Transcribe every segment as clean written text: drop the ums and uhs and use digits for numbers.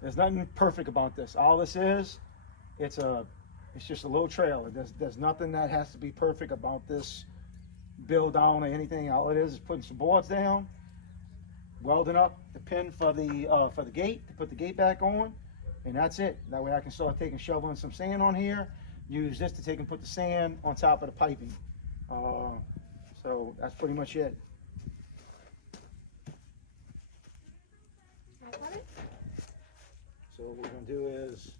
There's nothing perfect about this. All this is, it's just a little trailer. There's nothing that has to be perfect about this build down or anything. All it is putting some boards down, welding up the pin for the gate to put the gate back on, and that's it. That way I can start taking shoveling some sand on here. Use this to take and put the sand on top of the piping. So that's pretty much it. So what we're gonna do is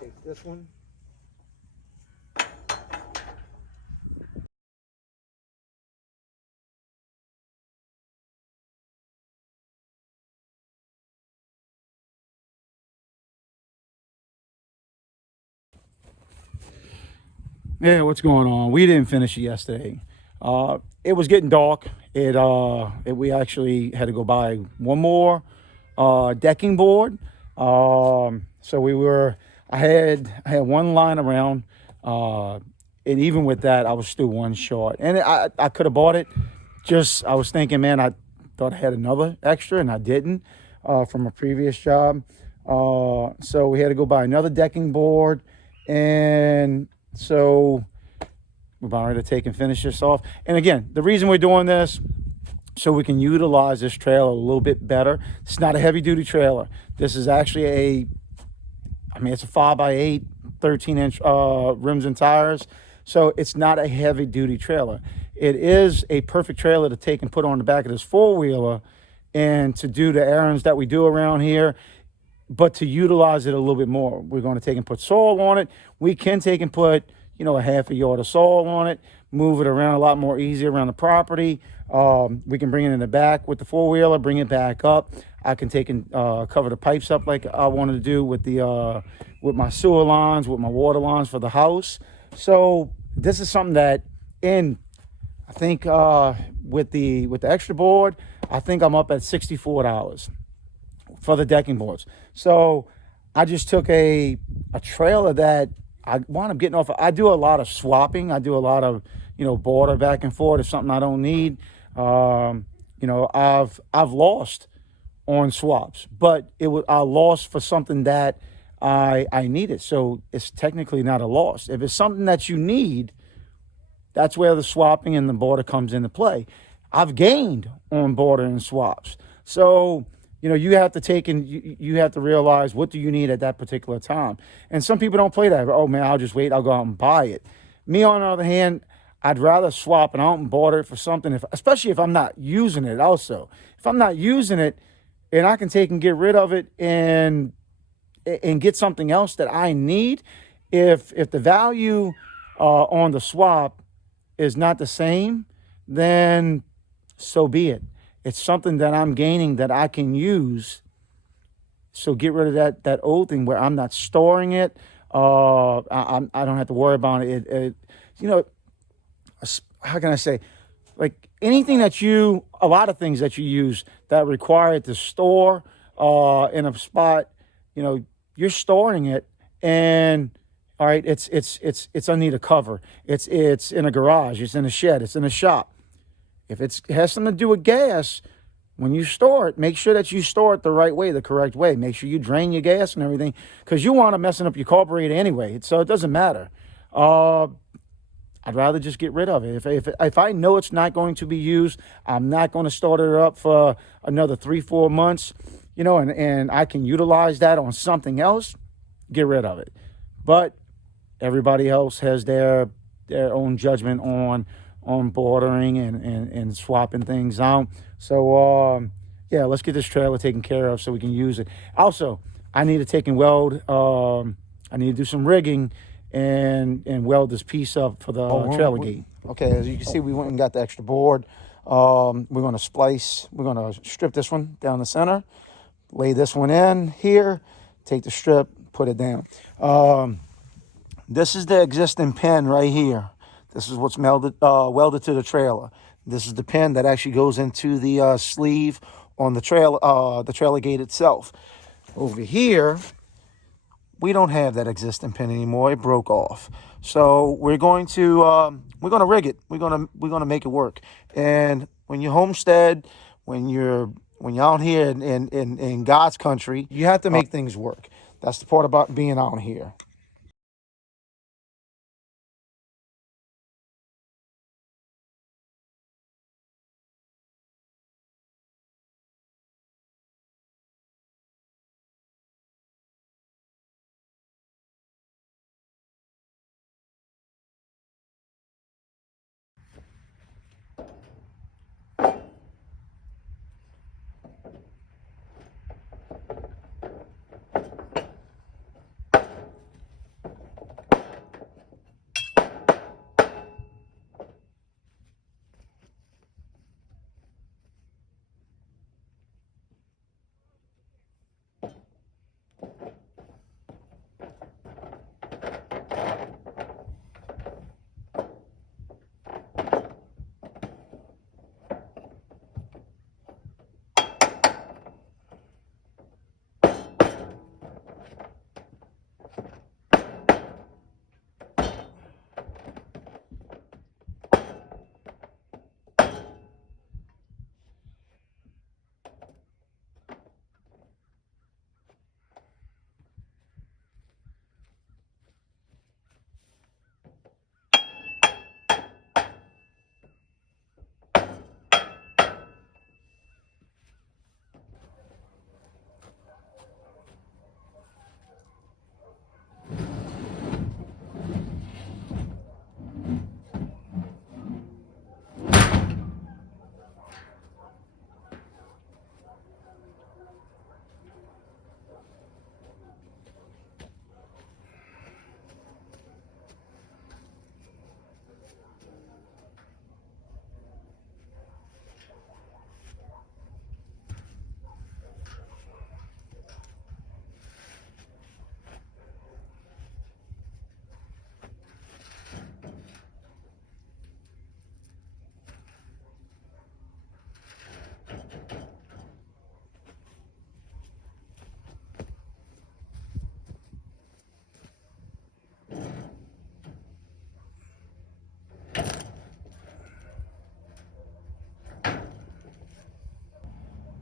take this one. Yeah, what's going on? We didn't finish it yesterday. It was getting dark. We actually had to go buy one more decking board. So I had one line around, and even with that, I was still one short. And I could have bought it. I was thinking, man, I thought I had another extra, and I didn't from a previous job. So we had to go buy another decking board, and so we're about ready to take and finish this off. And again, the reason we're doing this, so we can utilize this trailer a little bit better. It's not a heavy duty trailer. This is actually it's a 5x8, 13-inch rims and tires. So it's not a heavy duty trailer. It is a perfect trailer to take and put on the back of this four-wheeler and to do the errands that we do around here, but to utilize it a little bit more. We're going to take and put soil on it. We can take and put, a half a yard of soil on it, move it around a lot more easy around the property. We can bring it in the back with the four-wheeler, bring it back up. I can take and cover the pipes up like I wanted to do with with my sewer lines, with my water lines for the house. So this is something that, I think with the extra board, I think I'm up at $64 for the decking boards. So I just took a trailer that I wound up getting off. I do a lot of swapping. I do a lot of, border back and forth. If something I don't need, I've lost on swaps, but I lost for something that I needed. So it's technically not a loss. If it's something that you need, that's where the swapping and the border comes into play. I've gained on border and swaps. So, you have to take and you have to realize, what do you need at that particular time? And some people don't play that. Oh man, I'll just wait. I'll go out and buy it. Me, on the other hand, I'd rather swap and out and border it for something, especially if I'm not using it also. If I'm not using it and I can take and get rid of it and get something else that I need, if the value on the swap is not the same, then so be it. It's something that I'm gaining that I can use. So get rid of that old thing where I'm not storing it. I don't have to worry about it. How can I say? Like anything a lot of things that you use that require it to store in a spot, you're storing it, and all right, it's underneath a cover. It's in a garage. It's in a shed. It's in a shop. If it has something to do with gas, when you store it, make sure that you store it the right way, the correct way. Make sure you drain your gas and everything, because you want to messing up your carburetor anyway. So it doesn't matter. I'd rather just get rid of it. If I know it's not going to be used, I'm not going to start it up for another 3-4 months, and I can utilize that on something else, get rid of it. But everybody else has their own judgment on bordering and swapping things out. So yeah, let's get this trailer taken care of so we can use it. Also, I need to take and weld. I need to do some rigging and weld this piece up for the trailer gate. Okay, as you can see, we went and got the extra board. We're going to strip this one down the center, lay this one in here, take the strip, put it down. This is the existing pin right here. This is what's welded to the trailer. This is the pin that actually goes into the sleeve on the trailer gate itself. Over here, we don't have that existing pin anymore. It broke off. So we're going to rig it. We're gonna make it work. And when you homestead, when you're when you're out here in God's country, you have to make things work. That's the part about being out here.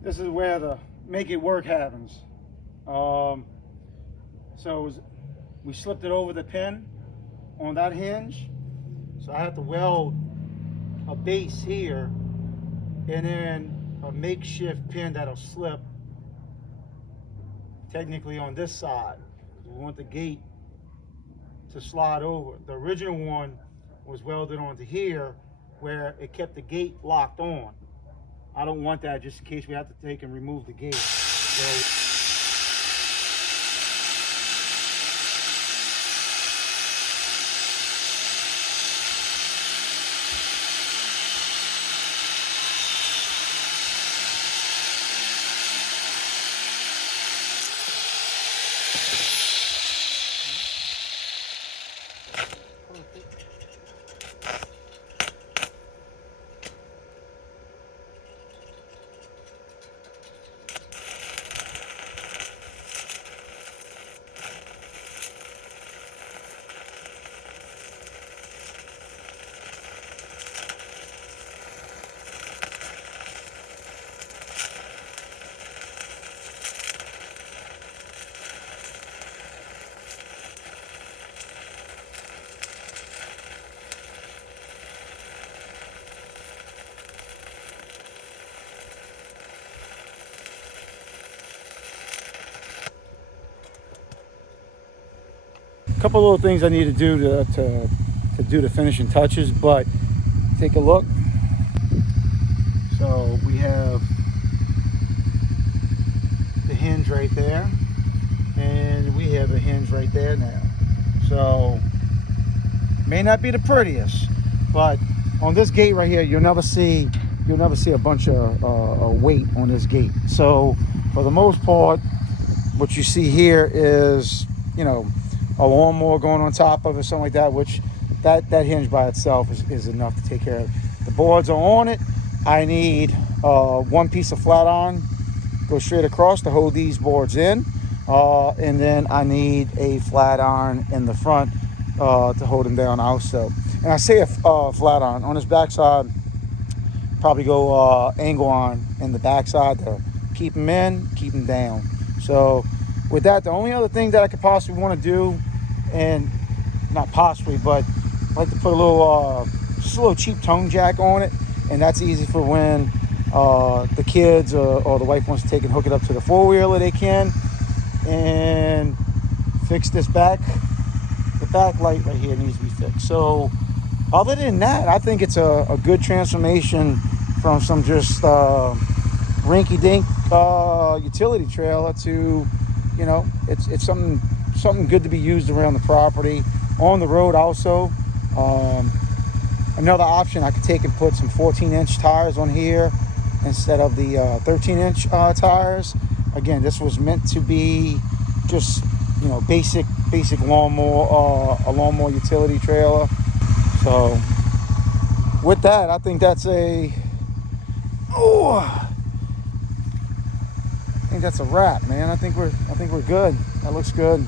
This is where the make it work happens. We slipped it over the pin on that hinge. So I have to weld a base here and then a makeshift pin that'll slip technically on this side. We want the gate to slide over. The original one was welded onto here where it kept the gate locked on. I don't want that just in case we have to take and remove the gate. So, a couple little things I need to do to do the finishing touches, but take a look. So we have the hinge right there, and we have a hinge right there now. So may not be the prettiest, but on this gate right here, you'll never see a bunch of weight on this gate. So for the most part, what you see here is, you know, a lawnmower going on top of it, something like that, which that hinge by itself is enough to take care of. The boards are on it. I need one piece of flat iron, go straight across to hold these boards in. And then I need a flat iron in the front to hold them down also. And I say a flat iron. On this backside, probably go angle iron in the backside to keep them in, keep them down. So with that, the only other thing that I could possibly want to do, and not possibly, but I'd like to put a little, just a little cheap tone jack on it, and that's easy for when the kids or the wife wants to take and hook it up to the four-wheeler, they can, and fix this back. The back light right here needs to be fixed. So other than that, I think it's a good transformation from some just rinky-dink utility trailer to, you know, it's something good to be used around the property, on the road also. Another option, I could take and put some 14-inch tires on here instead of the 13-inch tires. Again, this was meant to be just, you know, basic lawnmower, a lawnmower utility trailer. So with that, I think that's a wrap, man. I think we're good. That looks good.